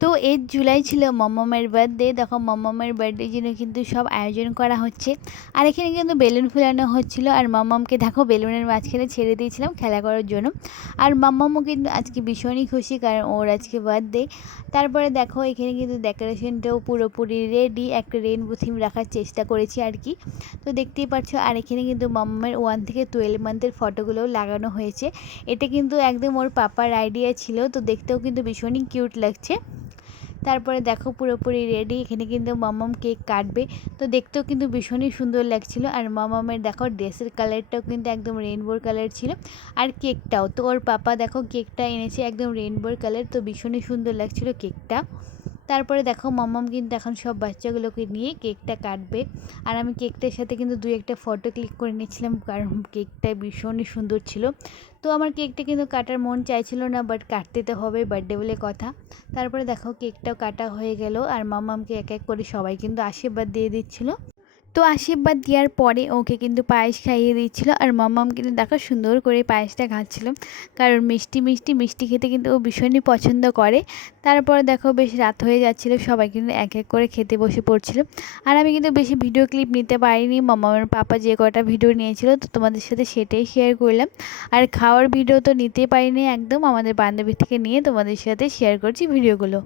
তো 8 জুলাই ছিল মমমের বার্থডে। দেখো মমমের বার্থডের জন্য কিন্তু সব আয়োজন করা হচ্ছে। আর এখানে কিন্তু বেলুন ফুলানো হচ্ছিল। আর মমমকে দেখো বেলুনের মাঝখানে ছেড়ে দিয়েছিলাম খেলা করার জন্য। আর মমমও কিন্তু আজকে ভীষণই খুশি, কারণ ওর আজকে বার্থডে। তারপরে দেখো এখানে কিন্তু ডেকোরেশনটাও পুরোপুরি রেডি, একটা রেইনবো থিম রাখার চেষ্টা করেছি আর কি। তো দেখতেই পাচ্ছ। আর এখানে কিন্তু মমমের 1 থেকে 12 মান্থের ফটোগুলোও লাগানো হয়েছে। এটা কিন্তু একদম ওর পাপার আইডিয়া ছিল, তো দেখতেও কিন্তু ভীষণই কিউট লাগছে। তারপরে দেখো পুরোপুরি রেডি, এখানে কিন্তু মামাম কেক কাটবে। তো দেখতেও কিন্তু ভীষণই সুন্দর লাগছিল। আর মামামের দেখো ড্রেসের কালারটাও কিন্তু একদম রেইনবোর কালার ছিল। আর কেকটাও তো ওর পাপা দেখো কেকটা এনেছে একদম রেইনবোর কালার, তো ভীষণই সুন্দর লাগছিল কেকটা। তারপরে দেখো মাম্মাম কিন্তু এখন সব বাচ্চাগুলোকে নিয়ে কেকটা কাটবে। আর আমি কেকটার সাথে কিন্তু 2-1টা ফটো ক্লিক করে নিচ্ছিলাম, কারণ কেকটা ভীষণই সুন্দর ছিল। তো আমার কেকটা কিন্তু কাটার মন চাইছিল না, বাট কাটতে তো হবে, বার্থডে বলে কথা। তারপরে দেখো কেকটাও কাটা হয়ে গেল। আর মাম্মামকে এক এক করে সবাই কিন্তু আশীর্বাদ দিয়ে দিচ্ছিল। তো আশীর্বাদ দেওয়ার পরে ওকে কিন্তু পায়েস খাইয়ে দিচ্ছিল। আর মাম্মাম কিন্তু দেখো সুন্দর করে পায়েসটা খাচ্ছিল, কারণ মিষ্টি মিষ্টি মিষ্টি খেতে কিন্তু ও ভীষণই পছন্দ করে। তারপর দেখো বেশ রাত হয়ে যাচ্ছিল, সবাই কিন্তু এক এক করে খেতে বসে পড়ছিল। আর আমি কিন্তু বেশি ভিডিও ক্লিপ নিতে পারিনি, মাম্মামের পাপা যে কটা ভিডিও নিয়েছিল তো তোমাদের সাথে সেটাই শেয়ার করলাম। আর খাওয়ার ভিডিও তো নিতে পারিনি, একদম আমাদের বান্ধবী থেকে নিয়ে তোমাদের সাথে শেয়ার করছি ভিডিওগুলো।